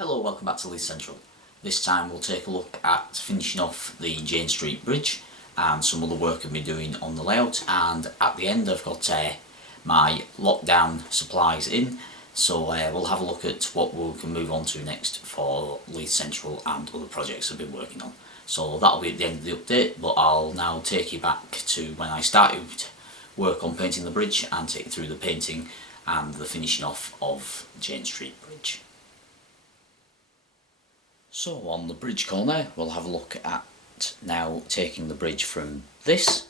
Hello, welcome back to Leith Central. This time we'll take a look at finishing off the Jane Street Bridge and some other work I've been doing on the layout, and at the end I've got my lockdown supplies in, so we'll have a look at what we can move on to next for Leith Central and other projects I've been working on. So that'll be at the end of the update, but I'll now take you back to when I started work on painting the bridge and take you through the painting and the finishing off of Jane Street Bridge. So on the bridge corner we'll have a look at now taking the bridge from this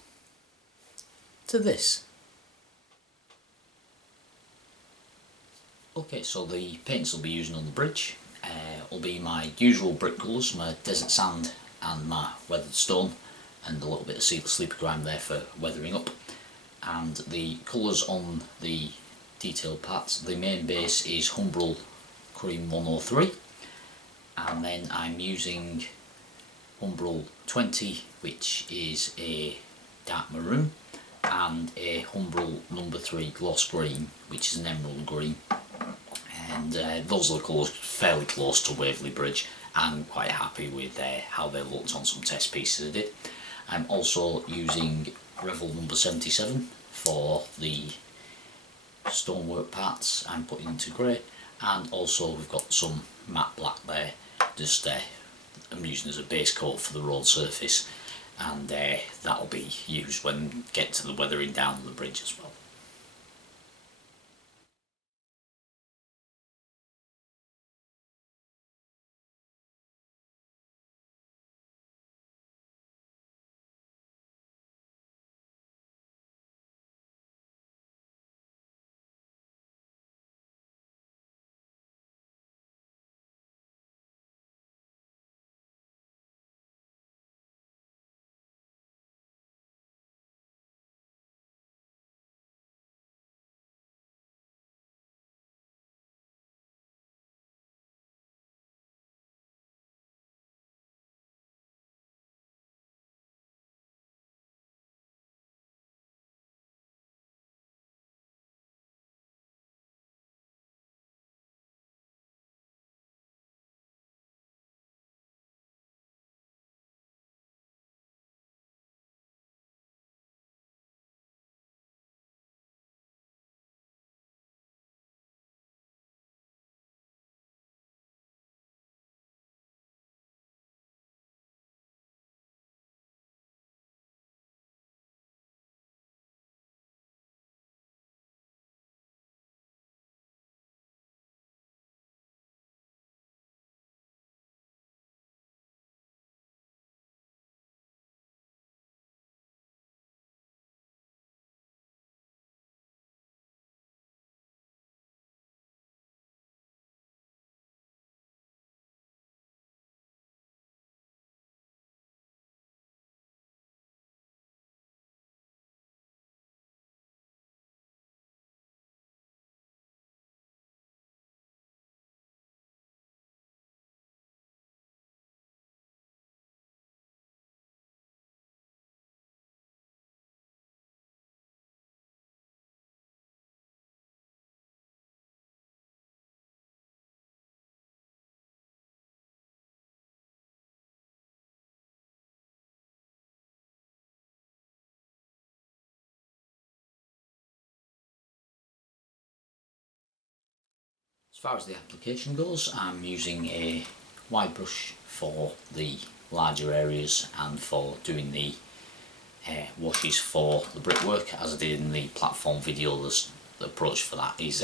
to this. Okay, so the paints I'll be using on the bridge will be my usual brick colours, my desert sand and my weathered stone, and a little bit of sleeper grime there for weathering up. And the colours on the detailed parts, the main base is Humbrol Cream 103, and then I'm using Humbrol 20, which is a dark maroon, and a Humbrol number 3 gloss green, which is an emerald green. And those are the colours fairly close to Waverley Bridge. I'm quite happy with how they looked on some test pieces I did. I'm also using Revel number 77 for the stonework parts I'm putting into grey, and also we've got some matte black there, just I'm using as a base coat for the road surface, and that'll be used when we get to the weathering down of the bridge as well. As far as the application goes, I'm using a wide brush for the larger areas and for doing the washes for the brickwork, as I did in the platform video. The approach for that is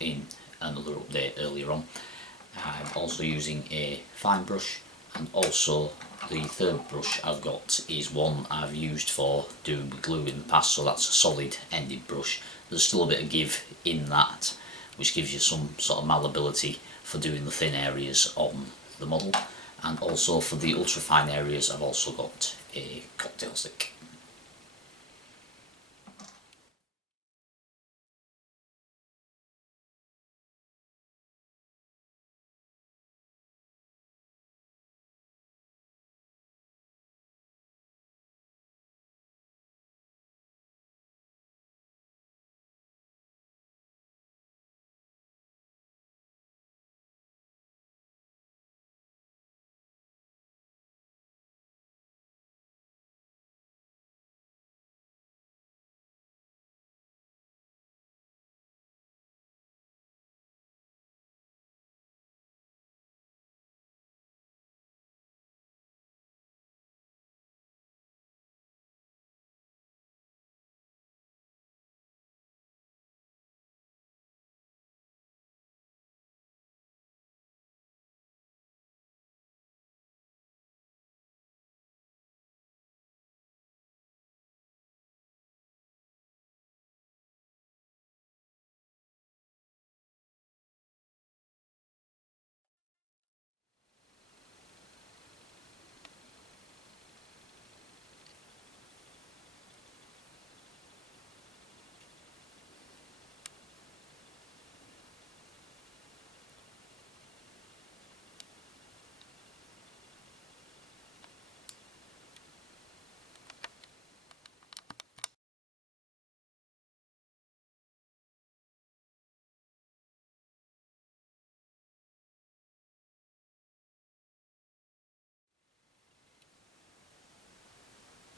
in another update earlier on. I'm also using a fine brush, and also the third brush I've got is one I've used for doing the glue in the past, so that's a solid ended brush. There's still a bit of give in that, which gives you some sort of malleability for doing the thin areas on the model. And also for the ultra fine areas I've also got a cocktail stick.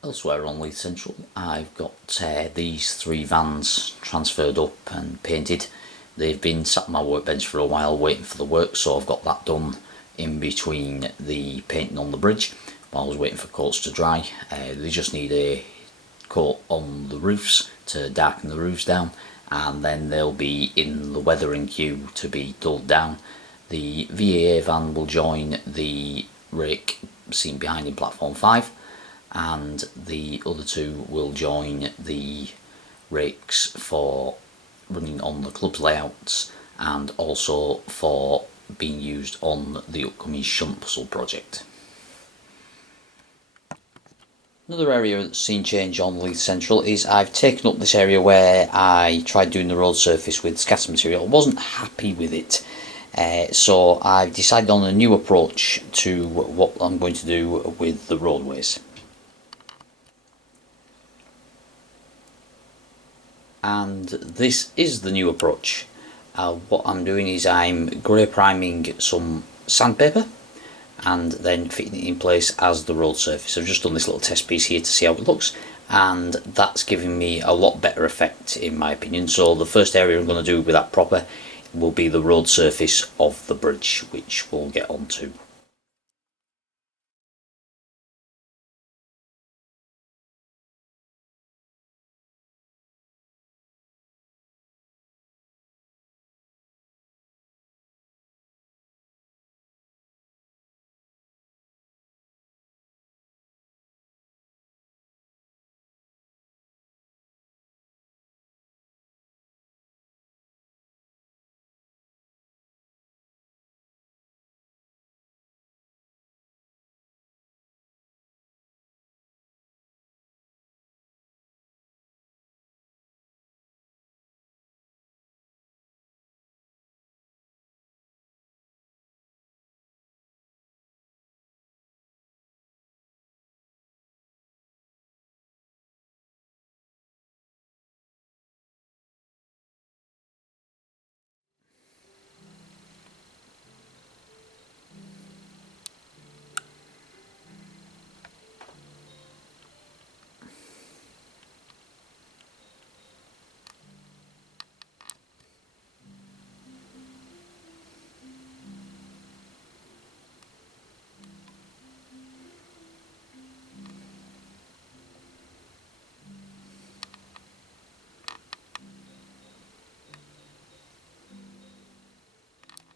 Elsewhere on Leith Central, I've got these 3 vans transferred up and painted. They've been sat on my workbench for a while waiting for the work, so I've got that done in between the painting on the bridge while I was waiting for coats to dry. They just need a coat on the roofs to darken the roofs down, and then they'll be in the weathering queue to be dulled down. The VAA van will join the rake seen behind in platform 5, and the other 2 will join the rakes for running on the club's layouts and also for being used on the upcoming shunt puzzle project. Another area that's seen change on Leith Central is I've taken up this area where I tried doing the road surface with scatter material. I wasn't happy with it, so I've decided on a new approach to what I'm going to do with the roadways. And this is the new approach. What I'm doing is I'm grey priming some sandpaper and then fitting it in place as the road surface. I've just done this little test piece here to see how it looks, and that's giving me a lot better effect in my opinion. So the first area I'm going to do with that proper will be the road surface of the bridge, which we'll get onto.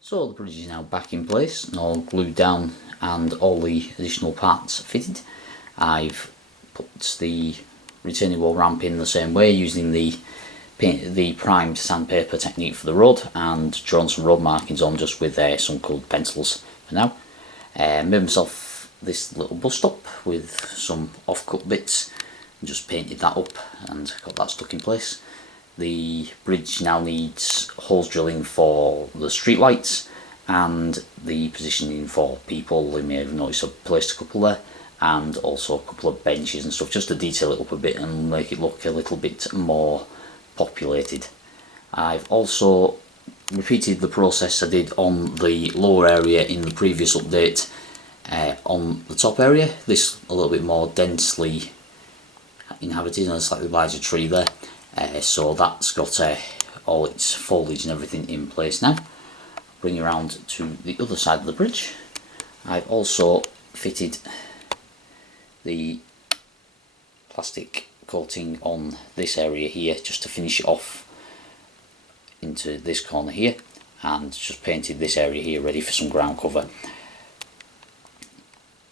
So the bridge is now back in place and all glued down and all the additional parts fitted. I've put the retaining wall ramp in the same way using the primed sandpaper technique for the road, and drawn some road markings on just with some coloured pencils for now. Made myself this little bus stop with some off-cut bits and just painted that up and got that stuck in place. The bridge now needs holes drilling for the street lights and the positioning for people. You may have noticed I've placed a couple there, and also a couple of benches and stuff just to detail it up a bit and make it look a little bit more populated. I've also repeated the process I did on the lower area in the previous update on the top area. This a little bit more densely inhabited and a slightly larger tree there. So that's got all its foliage and everything in place now. Bring you around to the other side of the bridge. I've also fitted the plastic coating on this area here just to finish it off into this corner here, and just painted this area here ready for some ground cover.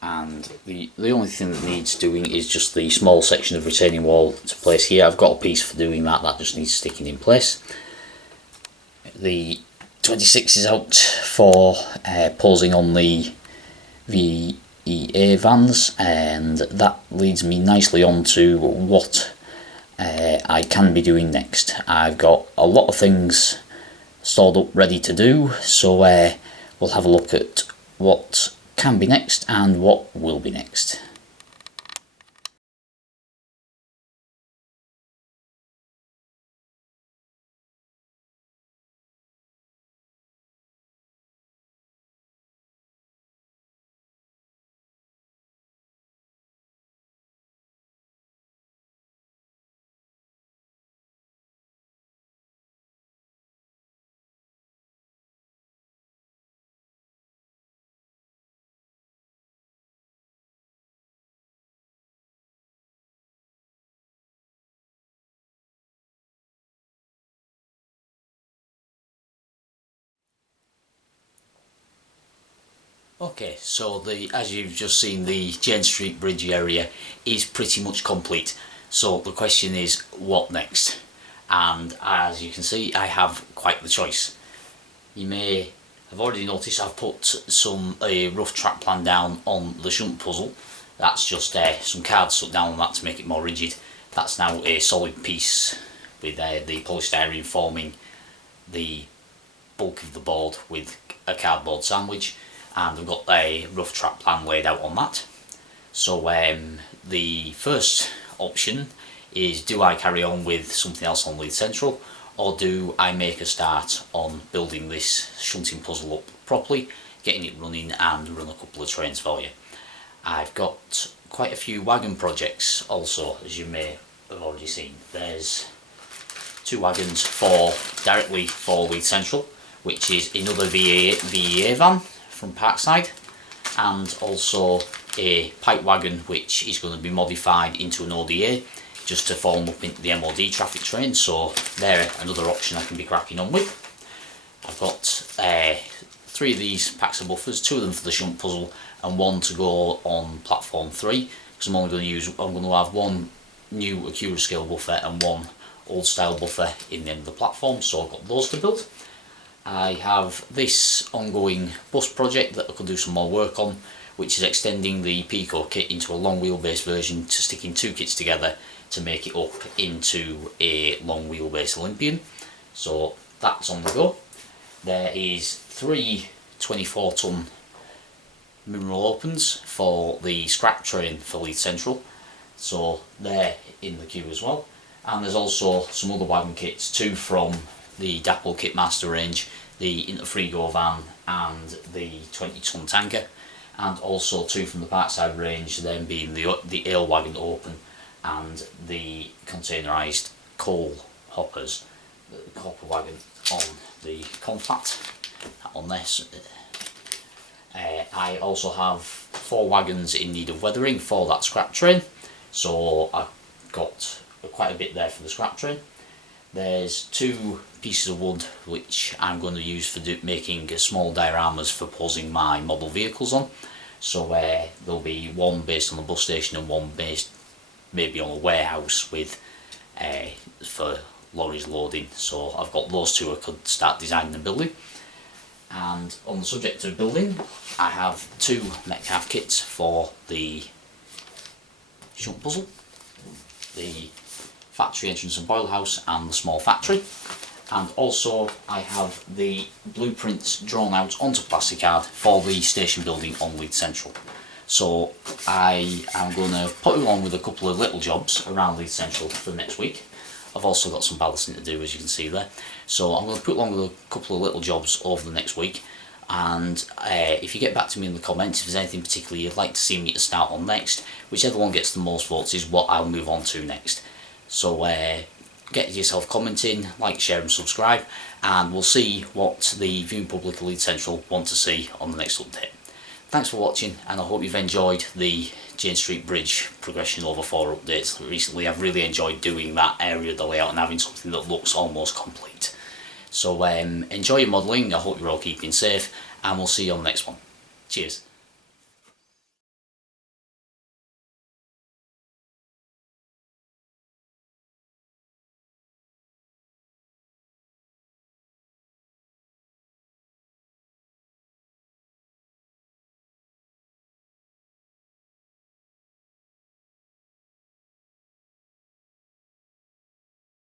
And the only thing that needs doing is just the small section of retaining wall to place here. I've got a piece for doing that, that just needs sticking in place. The 26 is out for posing on the VEA vans, and that leads me nicely on to what I can be doing next. I've got a lot of things stored up ready to do, so we'll have a look at what can be next and what will be next. Okay, so as you've just seen, the Jane Street Bridge area is pretty much complete. So the question is, what next? And as you can see, I have quite the choice. You may have already noticed I've put some rough track plan down on the shunt puzzle. That's just some cards stuck down on that to make it more rigid. That's now a solid piece with the polystyrene forming the bulk of the board with a cardboard sandwich, and I've got a rough track plan laid out on that. So the first option is, do I carry on with something else on Leith Central, or do I make a start on building this shunting puzzle up properly, getting it running and run a couple of trains for you. I've got quite a few wagon projects also, as you may have already seen. There's 2 wagons directly for Leith Central, which is another VEA van from Parkside, and also a pipe wagon which is going to be modified into an ODA just to form up into the MOD traffic train, so they're another option I can be cracking on with. I've got 3 of these packs of buffers, 2 of them for the shunt puzzle and 1 to go on platform 3, because I'm going to have 1 new Acura scale buffer and 1 old style buffer in the end of the platform, so I've got those to build. I have this ongoing bus project that I could do some more work on, which is extending the Pico kit into a long wheelbase version, to sticking 2 kits together to make it up into a long wheelbase Olympian. So that's on the go. There is 3 24-ton mineral opens for the scrap train for Leith Central, so they're in the queue as well. And there's also some other wagon kits, 2 from the Dapple Kitmaster range, the Interfrigo van and the 20-ton tanker, and also 2 from the Parkside range, them being the ale wagon open and the containerised coal hoppers, the hopper wagon on the conflat on this. I also have 4 wagons in need of weathering for that scrap train, so I've got quite a bit there for the scrap train. There's 2 pieces of wood which I'm going to use for making small dioramas for posing my model vehicles on. So there'll be 1 based on the bus station and 1 based maybe on a warehouse with for lorries loading. So I've got those 2 I could start designing and building. And on the subject of building, I have 2 Metcalf kits for the shunt puzzle, the factory entrance and boiler house and the small factory, and also I have the blueprints drawn out onto plastic card for the station building on Leith Central. So I am going to put along with a couple of little jobs around Leith Central for next week. I've also got some ballasting to do, as you can see there, so I'm going to put along with a couple of little jobs over the next week. And if you get back to me in the comments if there's anything particularly you'd like to see me to start on next, whichever one gets the most votes is what I'll move on to next. So get yourself commenting, like, share and subscribe, and we'll see what the viewing public of Leith Central want to see on the next update. Thanks for watching, and I hope you've enjoyed the Jane Street Bridge progression over 4 updates. Recently I've really enjoyed doing that area of the layout and having something that looks almost complete. So enjoy your modelling, I hope you're all keeping safe, and we'll see you on the next one. Cheers.